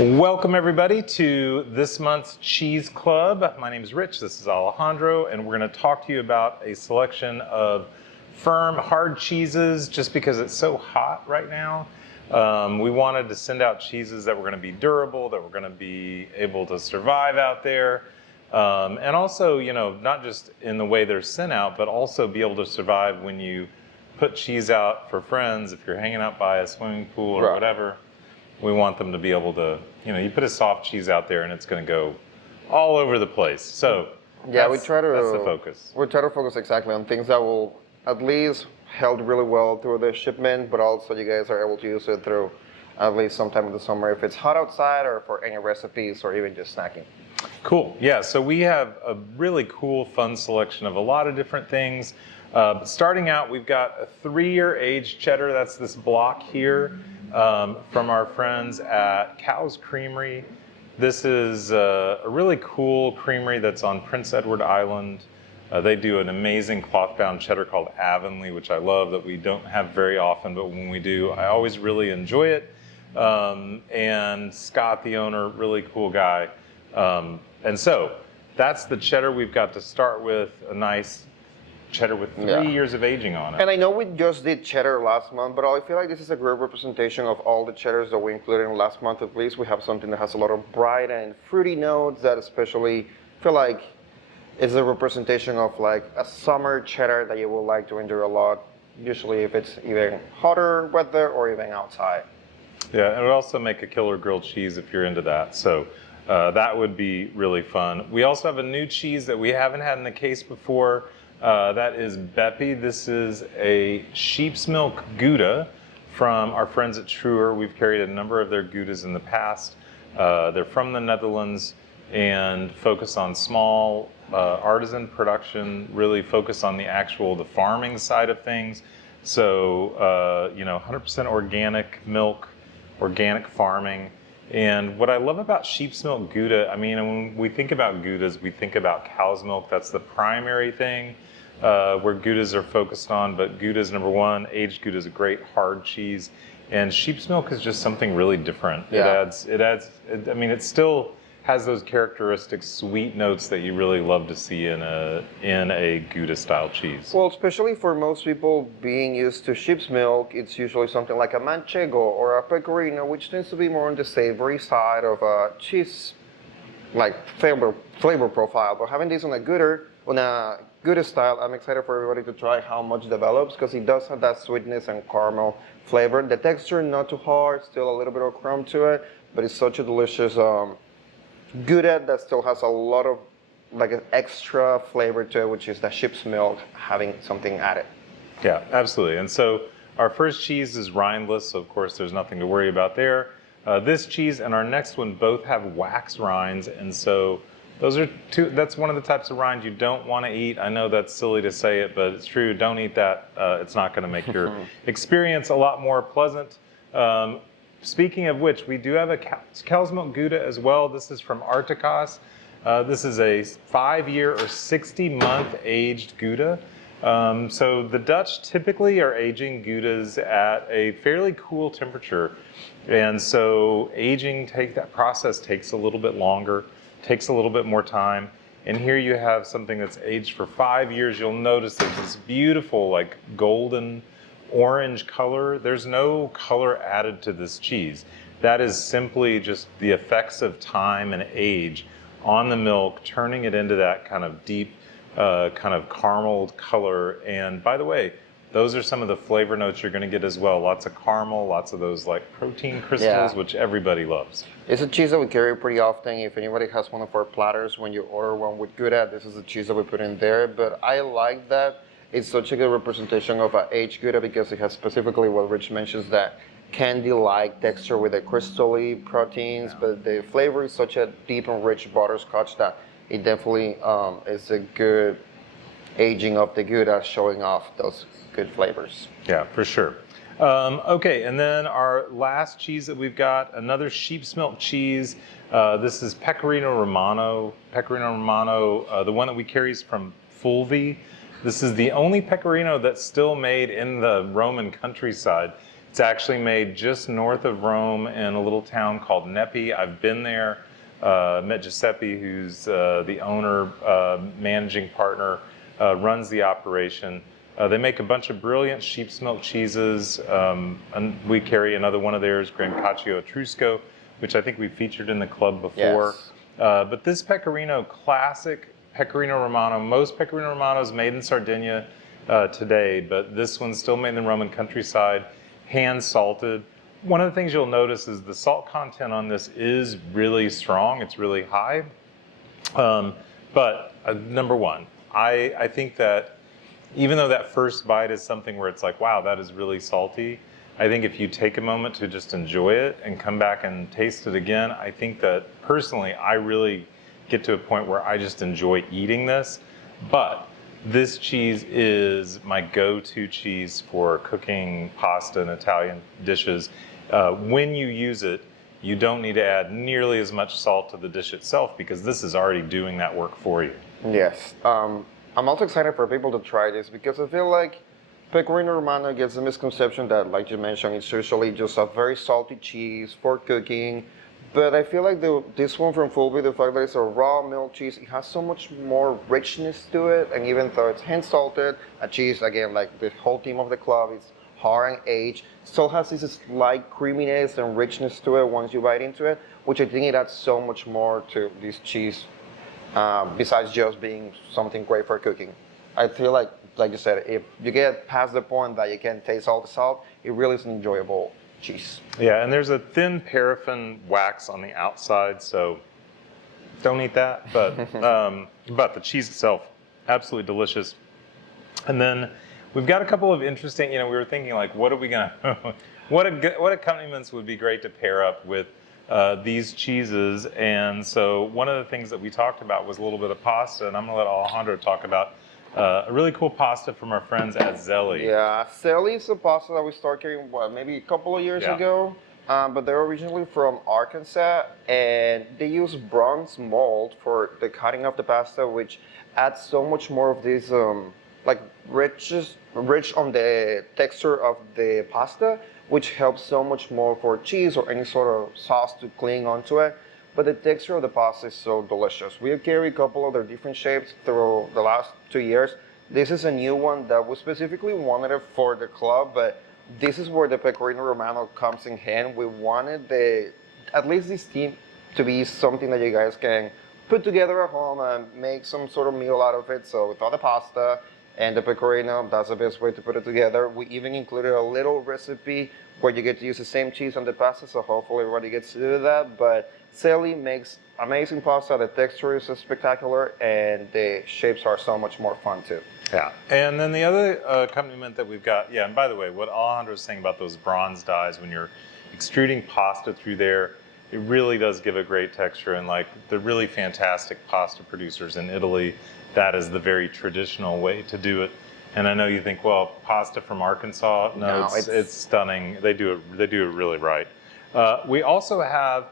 Welcome everybody to this month's Cheese Club. My name is Rich, this is Alejandro, and we're going to talk to you about a selection of firm, hard cheeses just because it's so hot right now. We wanted to send out cheeses that were going to be durable, that were going to be able to survive out there. And also, you know, not just in the way they're sent out, but also be able to survive when you put cheese out for friends, if you're hanging out by a swimming pool or whatever. We want them to be able to, you know, you put a soft cheese out there and it's going to go all over the place. So yeah, that's the focus. We try to focus exactly on things that will at least held really well through the shipment, but also you guys are able to use it through at least sometime in the summer if it's hot outside or for any recipes or even just snacking. Cool. Yeah, so we have a really cool, fun selection of a lot of different things. Starting out, we've got a 3-year aged cheddar. That's this block here. From our friends at Cow's Creamery. This is a really cool creamery that's on Prince Edward Island. They do an amazing cloth-bound cheddar called Avonlea, which I love, that we don't have very often, but when we do, I always really enjoy it. And Scott, the owner, really cool guy. And so that's the cheddar we've got to start with, a nice cheddar with 3 years of aging on it. And I know we just did cheddar last month, but I feel like this is a great representation of all the cheddars that we included in last month. At least we have something that has a lot of bright and fruity notes that especially feel like is a representation of like a summer cheddar that you will like to enjoy a lot, usually if it's even hotter weather or even outside. Yeah, and it would also make a killer grilled cheese if you're into that. So that would be really fun. We also have a new cheese that we haven't had in the case before. That is Beppy. This is a sheep's milk Gouda from our friends at Truer. We've carried a number of their Goudas in the past. They're from the Netherlands and focus on small artisan production, really focus on the farming side of things. So, you know, 100% organic milk, organic farming. And what I love about sheep's milk Gouda, I mean, when we think about Goudas, we think about cow's milk. That's the primary thing where Goudas are focused on. But Gouda's number one. Aged Gouda is a great hard cheese. And sheep's milk is just something really different. Yeah. I mean, it still has those characteristic sweet notes that you really love to see in a Gouda style cheese. Well, especially for most people being used to sheep's milk, it's usually something like a manchego or a pecorino, which tends to be more on the savory side of a cheese, like flavor profile. But having this on a Gouda style, I'm excited for everybody to try how much develops, because it does have that sweetness and caramel flavor. The texture not too hard, still a little bit of crumb to it, but it's such a delicious Gouda that still has a lot of like an extra flavor to it, which is the sheep's milk having something added. Yeah, absolutely. And so our first cheese is rindless, so of course there's nothing to worry about there. This cheese and our next one both have wax rinds, and so that's one of the types of rinds you don't want to eat. I know that's silly to say it, but it's true. Don't eat that. It's not going to make your experience a lot more pleasant. Speaking of which, we do have a cow's milk Gouda as well. This is from Articas. This is a 5-year or 60-month aged Gouda. So the Dutch typically are aging Goudas at a fairly cool temperature. And so that process takes a little bit longer, takes a little bit more time. And here you have something that's aged for 5 years. You'll notice there's this beautiful like golden orange color. There's no color added to this cheese. That is simply just the effects of time and age on the milk, turning it into that kind of deep, kind of caramel color. And by the way, those are some of the flavor notes you're going to get as well. Lots of caramel, lots of those like protein crystals, which everybody loves. It's a cheese that we carry pretty often. If anybody has one of our platters, when you order one with Gouda, this is the cheese that we put in there. But I like that it's such a good representation of an aged Gouda, because it has specifically what Rich mentions, that candy-like texture with the crystally proteins, but the flavor is such a deep and rich butterscotch that it definitely is a good aging of the Gouda, showing off those good flavors. Yeah, for sure. Okay, and then our last cheese that we've got, another sheep's milk cheese. This is Pecorino Romano. Pecorino Romano, the one that we carry is from Fulvi. This is the only pecorino that's still made in the Roman countryside. It's actually made just north of Rome in a little town called Nepi. I've been there, met Giuseppe, who's the owner, managing partner, runs the operation. They make a bunch of brilliant sheep's milk cheeses, and we carry another one of theirs, Brancaccio Etrusco, which I think we featured in the club before. Yes. But this Pecorino, classic Pecorino Romano, most Pecorino Romanos made in Sardinia today, but this one's still made in the Roman countryside, hand salted. One of the things you'll notice is the salt content on this is really strong, it's really high. But number one, I think that even though that first bite is something where it's like, wow, that is really salty, I think if you take a moment to just enjoy it and come back and taste it again, I think that personally, I really get to a point where I just enjoy eating this. But this cheese is my go-to cheese for cooking pasta and Italian dishes. When you use it, you don't need to add nearly as much salt to the dish itself because this is already doing that work for you. Yes. I'm also excited for people to try this because I feel like Pecorino Romano gets the misconception that, like you mentioned, it's usually just a very salty cheese for cooking. But I feel like this one from Fulby, the fact that it's a raw milk cheese, it has so much more richness to it. And even though it's hand salted, a cheese, again, like the whole team of the club, it's hard and aged, still has this slight creaminess and richness to it once you bite into it, which I think it adds so much more to this cheese. Besides just being something great for cooking. I feel like you said, if you get past the point that you can taste all the salt, it really is an enjoyable cheese. Yeah, and there's a thin paraffin wax on the outside, so don't eat that. But the cheese itself, absolutely delicious. And then we've got a couple of interesting, we were thinking like, what are we gonna, what accompaniments would be great to pair up with these cheeses. And so one of the things that we talked about was a little bit of pasta, and I'm gonna let Alejandro talk about a really cool pasta from our friends at Zelli. Yeah, Zelli is a pasta that we started carrying, maybe a couple of years ago. But they're originally from Arkansas, and they use bronze mold for the cutting of the pasta, which adds so much more of this rich on the texture of the pasta, which helps so much more for cheese or any sort of sauce to cling onto it. But the texture of the pasta is so delicious. We have carried a couple of their different shapes through the last 2 years. This is a new one that we specifically wanted it for the club, but this is where the Pecorino Romano comes in hand. We wanted at least this team to be something that you guys can put together at home and make some sort of meal out of it. So with all the pasta and the Pecorino, that's the best way to put it together. We even included a little recipe where you get to use the same cheese on the pasta, so hopefully everybody gets to do that. But Zelli makes amazing pasta. The texture is spectacular, and the shapes are so much more fun too. Yeah, and then the other accompaniment that we've got, and by the way, what Alejandro was saying about those bronze dies, when you're extruding pasta through there, it really does give a great texture. And like the really fantastic pasta producers in Italy, that is the very traditional way to do it. And I know you think, well, pasta from Arkansas, no, it's stunning. They do it really right. We also have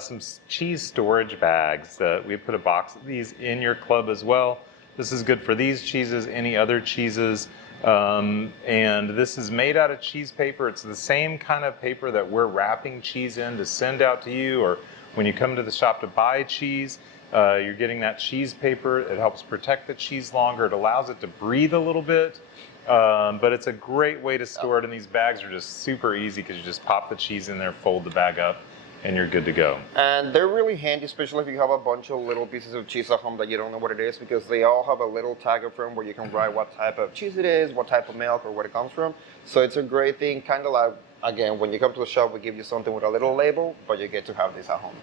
some cheese storage bags that we put a box of these in your club as well. This is good for these cheeses, any other cheeses. And this is made out of cheese paper. It's the same kind of paper that we're wrapping cheese in to send out to you, or when you come to the shop to buy cheese, you're getting that cheese paper. It helps protect the cheese longer. It allows it to breathe a little bit. But it's a great way to store it, and these bags are just super easy because you just pop the cheese in there, fold the bag up, and you're good to go. And they're really handy, especially if you have a bunch of little pieces of cheese at home that you don't know what it is, because they all have a little tag up front where you can write what type of cheese it is, what type of milk, or where it comes from. So it's a great thing, kind of like, again, when you come to the shop, we give you something with a little label, but you get to have this at home.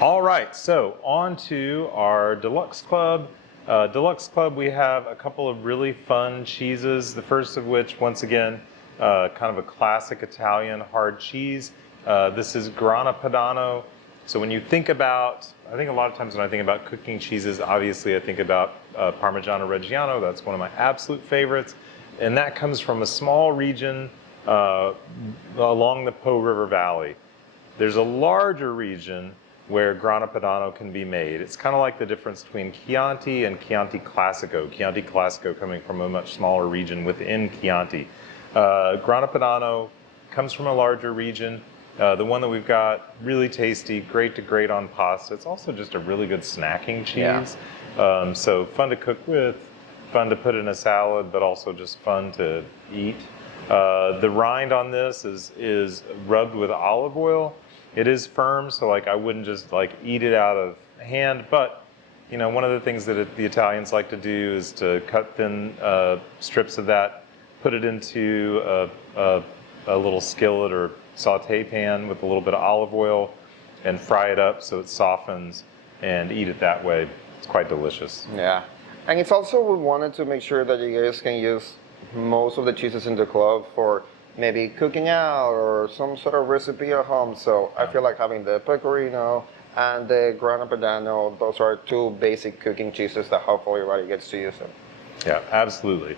All right, so on to our Deluxe Club. Deluxe Club, we have a couple of really fun cheeses, the first of which, once again, kind of a classic Italian hard cheese. This is Grana Padano. So when you think about, I think a lot of times when I think about cooking cheeses, obviously I think about Parmigiano Reggiano. That's one of my absolute favorites. And that comes from a small region along the Po River Valley. There's a larger region where Grana Padano can be made. It's kind of like the difference between Chianti and Chianti Classico. Chianti Classico coming from a much smaller region within Chianti. Grana Padano comes from a larger region. The one that we've got, really tasty, great to grate on pasta. It's also just a really good snacking cheese. Yeah. So fun to cook with, fun to put in a salad, but also just fun to eat. The rind on this is rubbed with olive oil. It is firm, so like I wouldn't just like eat it out of hand, but you know, one of the things that the Italians like to do is to cut thin strips of that, put it into a little skillet or saute pan with a little bit of olive oil and fry it up so it softens and eat it that way. It's quite delicious. Yeah. And it's also, we wanted to make sure that you guys can use most of the cheeses in the club for maybe cooking out or some sort of recipe at home. So I feel like having the pecorino and the grana padano, those are two basic cooking cheeses that hopefully everybody gets to use them. Yeah, absolutely.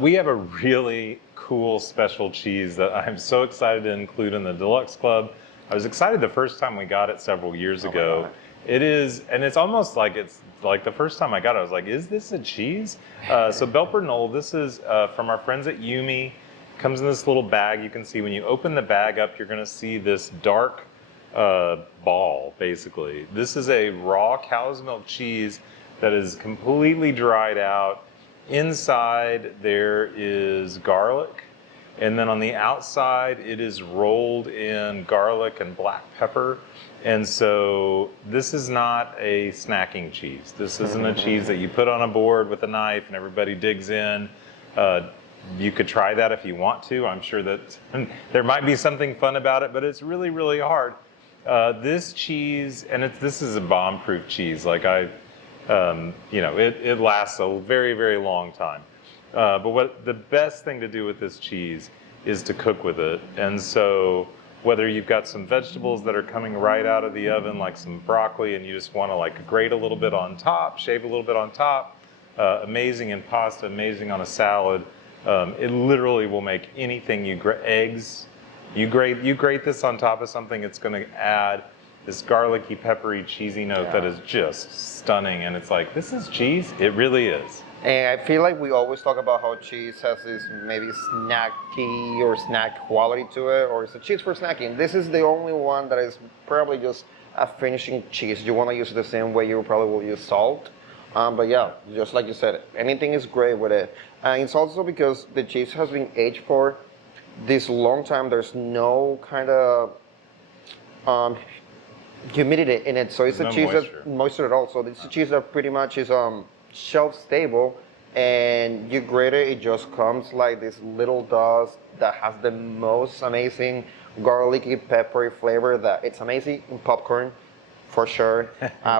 We have a really cool special cheese that I'm so excited to include in the Deluxe Club. I was excited the first time we got it several years ago. It is, and it's almost like it's like the first time I got it, I was like, is this a cheese? So Belper Knoll, this is from our friends at Yumi. Comes in this little bag. You can see when you open the bag up, you're going to see this dark ball, basically. This is a raw cow's milk cheese that is completely dried out. Inside there is garlic, and then on the outside it is rolled in garlic and black pepper. And so this is not a snacking cheese. This isn't a cheese that you put on a board with a knife and everybody digs in. You could try that if you want to. I'm sure that there might be something fun about it, but it's really, really hard. This cheese, and this is a bomb-proof cheese. Like you know, it lasts a very, very long time. But what the best thing to do with this cheese is to cook with it. And so whether you've got some vegetables that are coming right out of the oven, like some broccoli, and you just want to like grate a little bit on top, shave a little bit on top, amazing in pasta, amazing on a salad. It literally will make anything eggs. You grate this on top of something, it's going to add this garlicky, peppery, cheesy note that is just stunning. And it's like, this is cheese? It really is. And I feel like we always talk about how cheese has this maybe snacky or snack quality to it, or it's a cheese for snacking. This is the only one that is probably just a finishing cheese. You want to use it the same way you probably will use salt. But yeah, just like you said, anything is great with it. And it's also because the cheese has been aged for this long time. There's no kind of humidity in it, so it's a cheese that moisture at all. So it's a cheese that pretty much is shelf stable, and you grate it, it just comes like this little dust that has the most amazing garlicky, peppery flavor. That it's amazing in popcorn. For sure.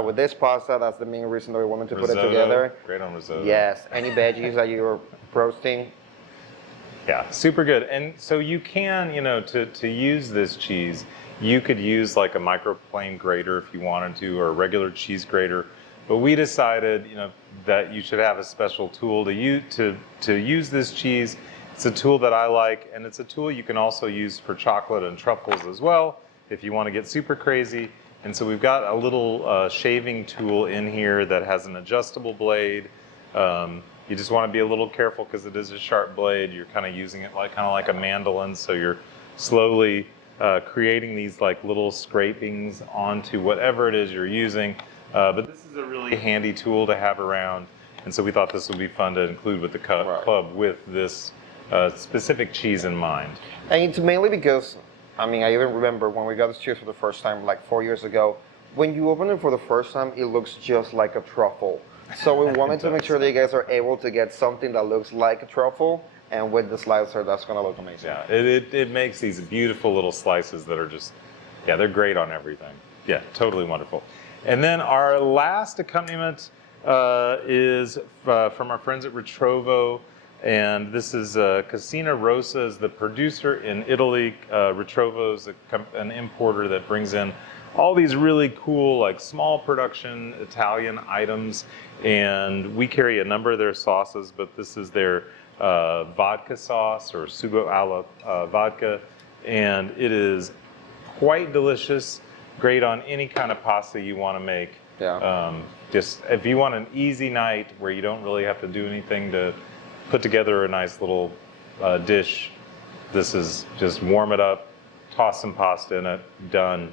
With this pasta, that's the main reason that we wanted to put it together. Great on risotto. Yes. Any veggies that you're roasting. Yeah, super good. And so you can, you know, to use this cheese, you could use like a microplane grater if you wanted to, or a regular cheese grater. But we decided, you know, that you should have a special tool to use this cheese. It's a tool that I like, and it's a tool you can also use for chocolate and truffles as well, if you want to get super crazy. And so we've got a little shaving tool in here that has an adjustable blade. You just want to be a little careful because it is a sharp blade. You're kind of using it like kind of like a mandolin, so you're slowly creating these like little scrapings onto whatever it is you're using. But this is a really handy tool to have around, and so we thought this would be fun to include with the club with this specific cheese in mind. And it's mainly because, I mean, I even remember when we got this cheese for the first time, like 4 years ago, when you open it for the first time, it looks just like a truffle. So we wanted to make sure that you guys are able to get something that looks like a truffle, and with the slicer, that's going to look amazing. Yeah, it makes these beautiful little slices that are just, yeah, they're great on everything. Yeah, totally wonderful. And then our last accompaniment is from our friends at Ritrovo. And this is Casina Rosa is the producer in Italy. Ritrovo is an importer that brings in all these really cool, like small production Italian items. And we carry a number of their sauces, but this is their vodka sauce, or sugo alla vodka. And it is quite delicious, great on any kind of pasta you want to make. Yeah. Just if you want an easy night where you don't really have to do anything to put together a nice little dish, this is just warm it up, toss some pasta in it, done.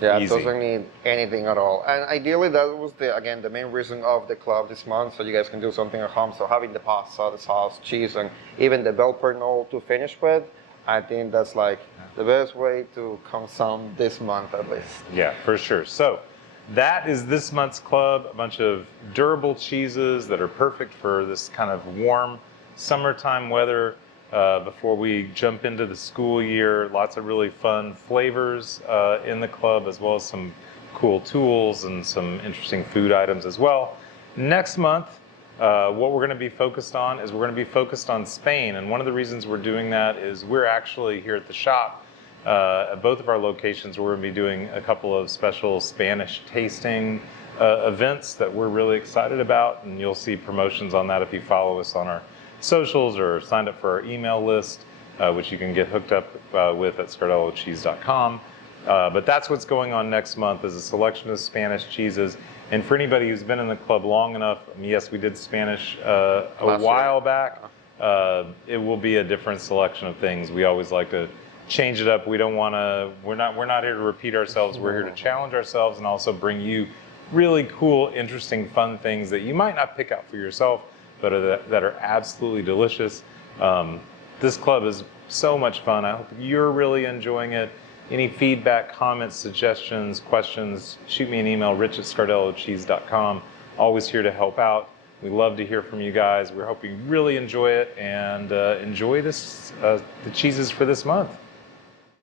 Yeah, it Easy. doesn't need anything at all. And ideally, that was again the main reason of the club this month, so you guys can do something at home. So having the pasta, the sauce, cheese, and even the bell pernil to finish with, I think that's like the best way to consume this month at least. Yeah, for sure. So that is this month's club, a bunch of durable cheeses that are perfect for this kind of warm summertime weather. Before we jump into the school year, lots of really fun flavors in the club, as well as some cool tools and some interesting food items as well. Next month, what we're going to be focused on is we're going to be focused on Spain. And one of the reasons we're doing that is we're actually here at the shop, at both of our locations, we're going to be doing a couple of special Spanish tasting events that we're really excited about. And you'll see promotions on that if you follow us on our socials or signed up for our email list, which you can get hooked up with at scardellocheese.com. But that's what's going on next month, is a selection of Spanish cheeses. And for anybody who's been in the club long enough, yes, we did Spanish a while back. It will be a different selection of things. We always like to change it up. We don't want to. We're not here to repeat ourselves. We're here to challenge ourselves and also bring you really cool, interesting, fun things that you might not pick out for yourself, but that are absolutely delicious. This club is so much fun. I hope you're really enjoying it. Any feedback, comments, suggestions, questions, shoot me an email, rich@scardellocheese.com. Always here to help out. We love to hear from you guys. We're hoping you really enjoy it and enjoy the cheeses for this month.